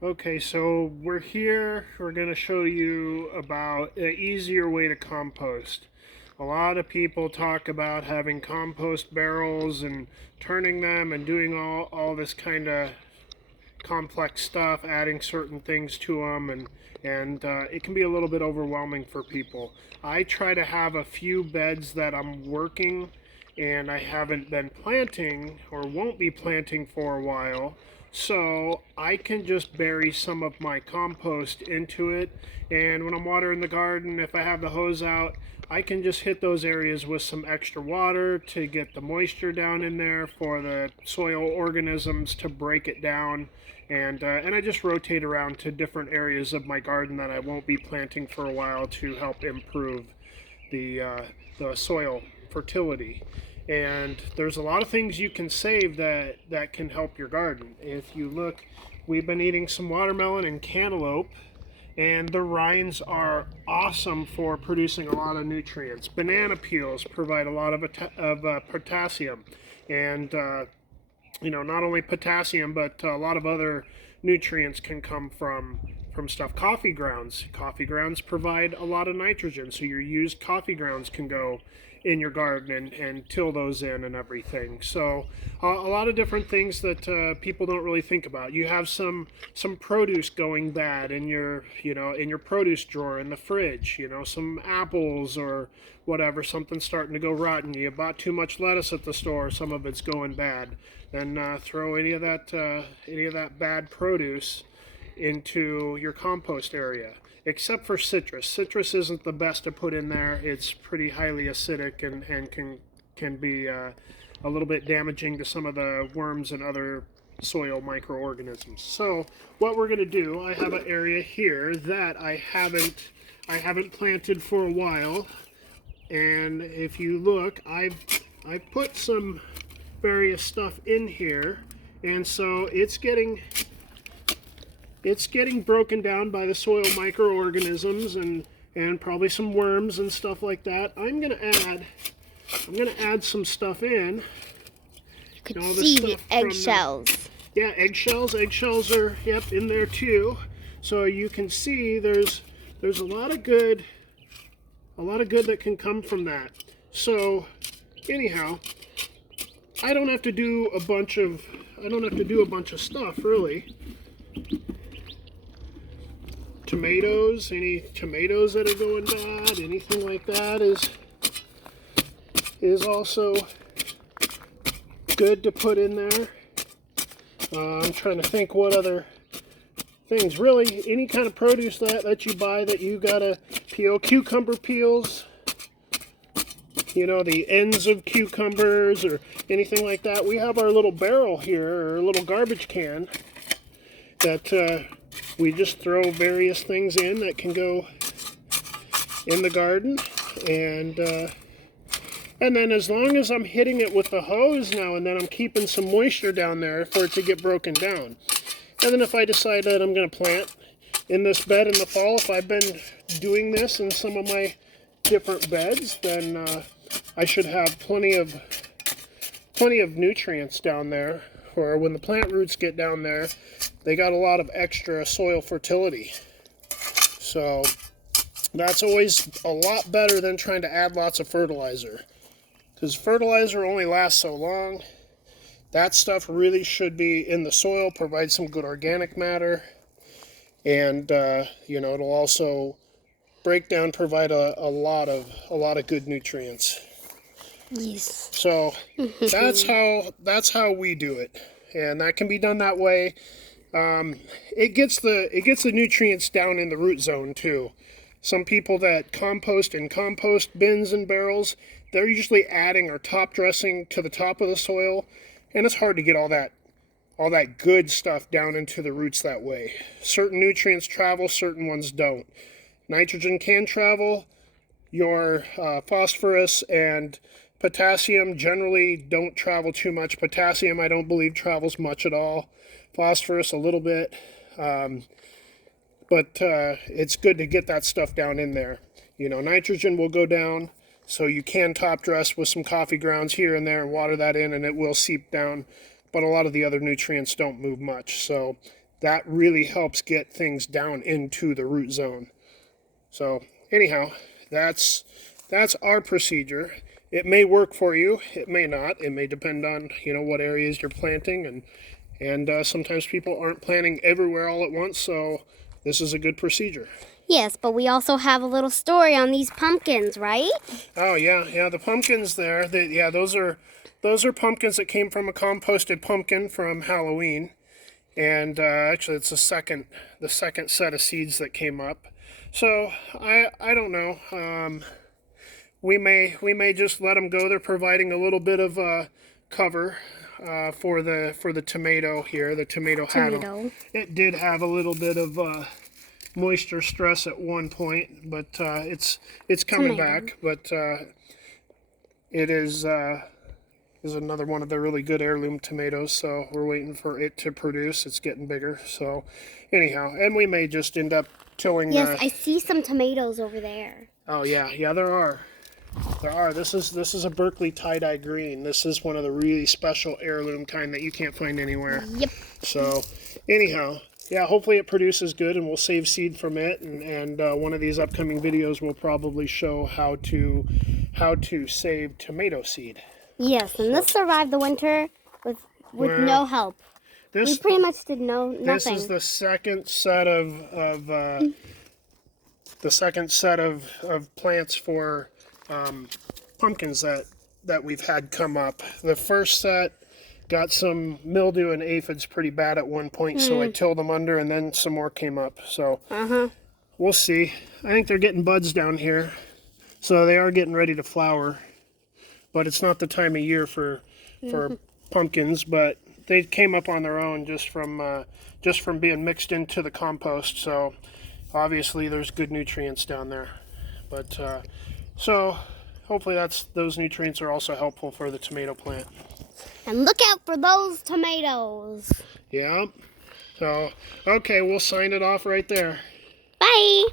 Okay, so we're here. We're going to show you about an easier way to compost. A lot of people talk about having compost barrels and turning them and doing all this kind of complex stuff, adding certain things to them, and it can be a little bit overwhelming for people. I try to have a few beds that I'm working and I haven't been planting or won't be planting for a while. So I can just bury some of my compost into it. And when I'm watering the garden, if I have the hose out, I can just hit those areas with some extra water to get the moisture down in there for the soil organisms to break it down. And I just rotate around to different areas of my garden that I won't be planting for a while to help improve the uh, the soil fertility. And there's a lot of things you can save that can help your garden. If you look, we've been eating some watermelon and cantaloupe, and the rinds are awesome for producing a lot of nutrients. Banana peels provide a lot of potassium, and not only potassium but a lot of other nutrients can come from stuff. Coffee grounds provide a lot of nitrogen, so your used coffee grounds can go in your garden and till those in and everything. So a lot of different things that people don't really think about. You have some produce going bad in your in your produce drawer in the fridge. Some apples or whatever, something's starting to go rotten. You bought too much lettuce at the store, some of it's going bad. Then throw any of that bad produce into your compost area. Except for citrus. Citrus isn't the best to put in there. It's pretty highly acidic and can be a little bit damaging to some of the worms and other soil microorganisms. So what we're going to do, I have an area here that I haven't planted for a while, and if you look, I've put some various stuff in here, and so it's getting broken down by the soil microorganisms and probably some worms and stuff like that. I'm gonna add some stuff in. You could All this see the stuff from eggshells. yeah, eggshells. Eggshells are in there too. So you can see there's a lot of good that can come from that. So anyhow, I don't have to do a bunch of stuff really. Tomatoes, any tomatoes that are going bad, anything like that is also good to put in there. I'm trying to think what other things. Really, any kind of produce that you buy that you gotta peel. Cucumber peels, the ends of cucumbers or anything like that. We have our little barrel here, or a little garbage can, that we just throw various things in that can go in the garden. And then as long as I'm hitting it with the hose now and then, I'm keeping some moisture down there for it to get broken down. And then if I decide that I'm going to plant in this bed in the fall, if I've been doing this in some of my different beds, then I should have plenty of nutrients down there. Or when the plant roots get down there, they got a lot of extra soil fertility. So that's always a lot better than trying to add lots of fertilizer, because fertilizer only lasts so long. That stuff really should be in the soil, provide some good organic matter, and it'll also break down, provide a lot of good nutrients. Yes. So that's how we do it, and that can be done that way. It gets the nutrients down in the root zone too. Some people that compost in compost bins and barrels, they're usually adding or top dressing to the top of the soil, and it's hard to get all that good stuff down into the roots that way. Certain nutrients travel, certain ones don't. Nitrogen can travel. Your phosphorus and potassium generally don't travel too much. Potassium, I don't believe, travels much at all. Phosphorus, a little bit. But it's good to get that stuff down in there. Nitrogen will go down, so you can top dress with some coffee grounds here and there and water that in, and it will seep down. But a lot of the other nutrients don't move much. So that really helps get things down into the root zone. So anyhow, that's our procedure. It may work for you, it may not. It may depend on, what areas you're planting, and sometimes people aren't planting everywhere all at once, so this is a good procedure. Yes, but we also have a little story on these pumpkins, right? Oh yeah, the pumpkins there. Those are pumpkins that came from a composted pumpkin from Halloween, and actually it's the second set of seeds that came up. So I don't know. We may just let them go. They're providing a little bit of cover for the tomato here. The tomato. It did have a little bit of moisture stress at one point, but it's coming back. But it is another one of the really good heirloom tomatoes. So we're waiting for it to produce. It's getting bigger. So anyhow, and we may just end up tilling. Yes, I see some tomatoes over there. Oh yeah, there are. This is a Berkeley tie-dye green. This is one of the really special heirloom kind that you can't find anywhere. Yep. So anyhow, yeah, hopefully it produces good, and we'll save seed from it. And one of these upcoming videos will probably show how to save tomato seed. Yes, and this survived the winter with no help. We pretty much did nothing. This is the second set of plants for pumpkins that we've had come up. The first set got some mildew and aphids pretty bad at one point, so I tilled them under, and then some more came up. So we'll see. I think they're getting buds down here, so they are getting ready to flower. But it's not the time of year for pumpkins. But they came up on their own just from being mixed into the compost. So obviously there's good nutrients down there. But so hopefully those nutrients are also helpful for the tomato plant. And look out for those tomatoes. Yeah. So okay, we'll sign it off right there. Bye.